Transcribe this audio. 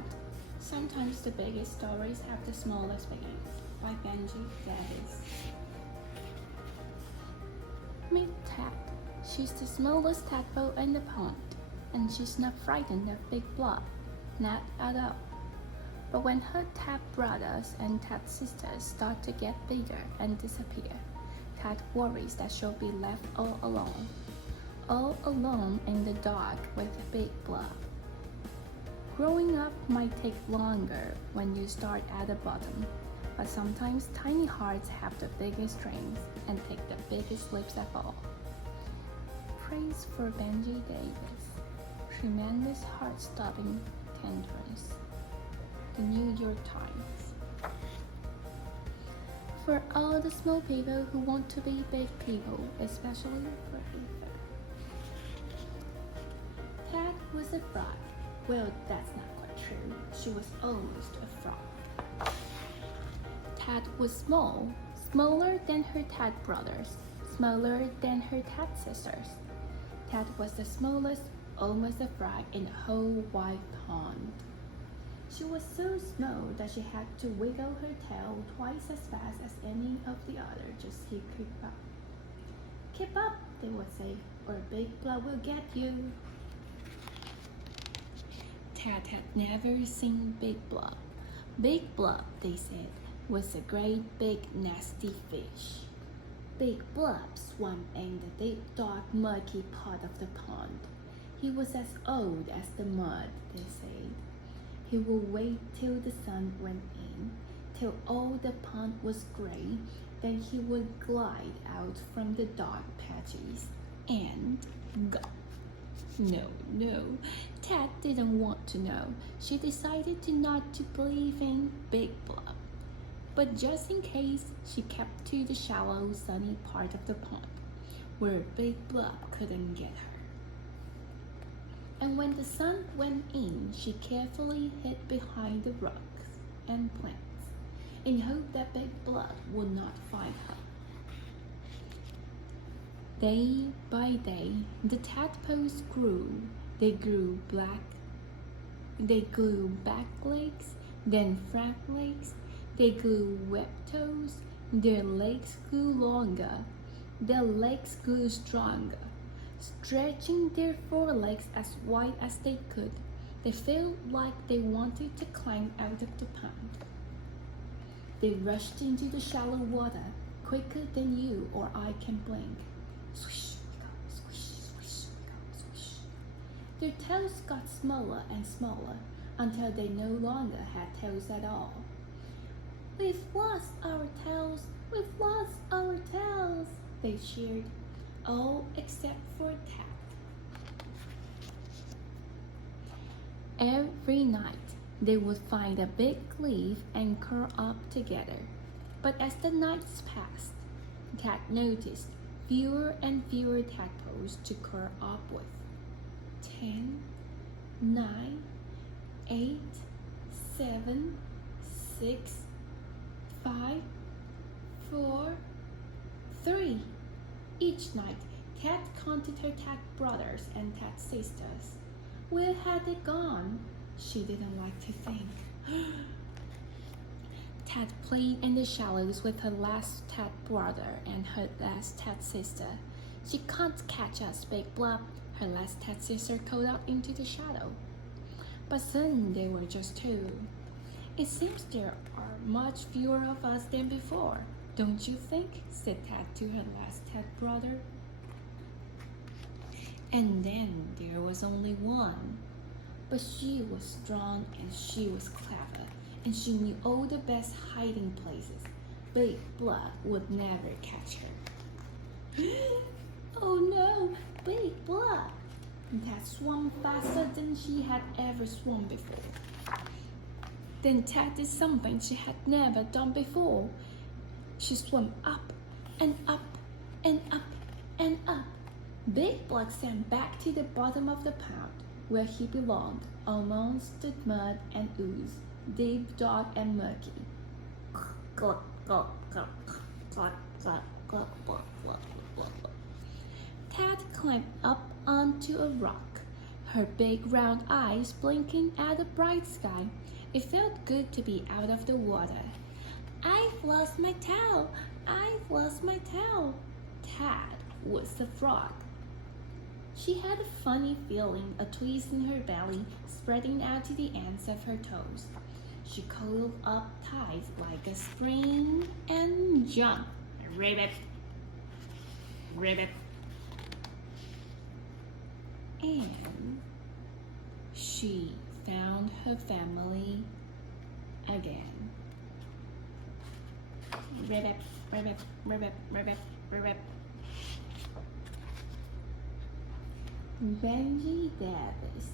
Tad. Sometimes the biggest stories have the smallest beginnings, by Benji Davies. Meet Tad. She's the smallest tadpole in the pond, and she's not frightened of big blood, not at all. But when her tad brothers and tad sisters start to get bigger and disappear, Tad worries that she'll be left all alone in the dark with a big blob. Growing up might take longer when you start at the bottom, but sometimes tiny hearts have the biggest strength and take the biggest leaps of all. Praise for Benji Davies. Tremendous heart-stopping tenderness. The New York Times. For all the small people who want to be big people, especially for Ether. Tad was a frog. Well, that's not quite true. She was almost a frog. Tad was small, smaller than her tad brothers, smaller than her tad sisters. Tad was the smallest, almost a frog in the whole wide pond. She was so small that she had to wiggle her tail twice as fast as any of the others just to keep up. Keep up, they would say, or Big Blood will get you. Tad had never seen Big Blood. Big Blood, they said, was a great big nasty fish. Big Blood swam in the deep, dark, murky part of the pond. He was as old as the mud, they said. He would wait till the sun went in, till all the pond was gray, then he would glide out from the dark patches and go. No, Tad didn't want to know. She decided not to believe in Big Blood. But just in case, she kept to the shallow, sunny part of the pond, where Big Blood couldn't get her. And when the sun went in, she carefully hid behind the rocks and plants, in hope that Big Blood would not find her. Day by day, the tadpoles grew. They grew black. They grew back legs, then front legs. They grew web toes. Their legs grew longer. Their legs grew stronger. Stretching their forelegs as wide as they could, they felt like they wanted to climb out of the pond. They rushed into the shallow water quicker than you or I can blink. Swish, we go, swish, swish, we go, swish. Their tails got smaller and smaller until they no longer had tails at all. We've lost our tails! We've lost our tails! They cheered. All except for Tad. Every night, they would find a big leaf and curl up together. But as the nights passed, Tad noticed fewer and fewer tadpoles to curl up with. 10, 9, 8, 7, 6, 5, 4, 3. Each night, Tad counted her tad brothers and tad sisters. Where had they gone? She didn't like to think. Tad played in the shallows with her last tad brother and her last tad sister. She can't catch us, Big Blob, her last tad sister called out into the shadow. But soon they were just two. It seems there are much fewer of us than before. Don't you think? Said Tad to her last tad brother. And then there was only one. But she was strong and she was clever, and she knew all the best hiding places. Big Blood would never catch her. Oh no, Big Blood! Tad swam faster than she had ever swum before. Then Tad did something she had never done before. She swam up and up and up and up. Big Blood sank back to the bottom of the pond, where he belonged, amongst the mud and ooze, deep, dark, and murky. Tad climbed up onto a rock. her big round eyes blinking at the bright sky. It felt good to be out of the water. I've lost my tail! I've lost my tail! Tad was the frog. She had a funny feeling, a twist in her belly, spreading out to the ends of her toes. She coiled up tight like a spring and jumped. Ribbit! Ribbit! And she found her family again. Ribbit, ribbit, ribbit, ribbit, ribbit. Benji Davies.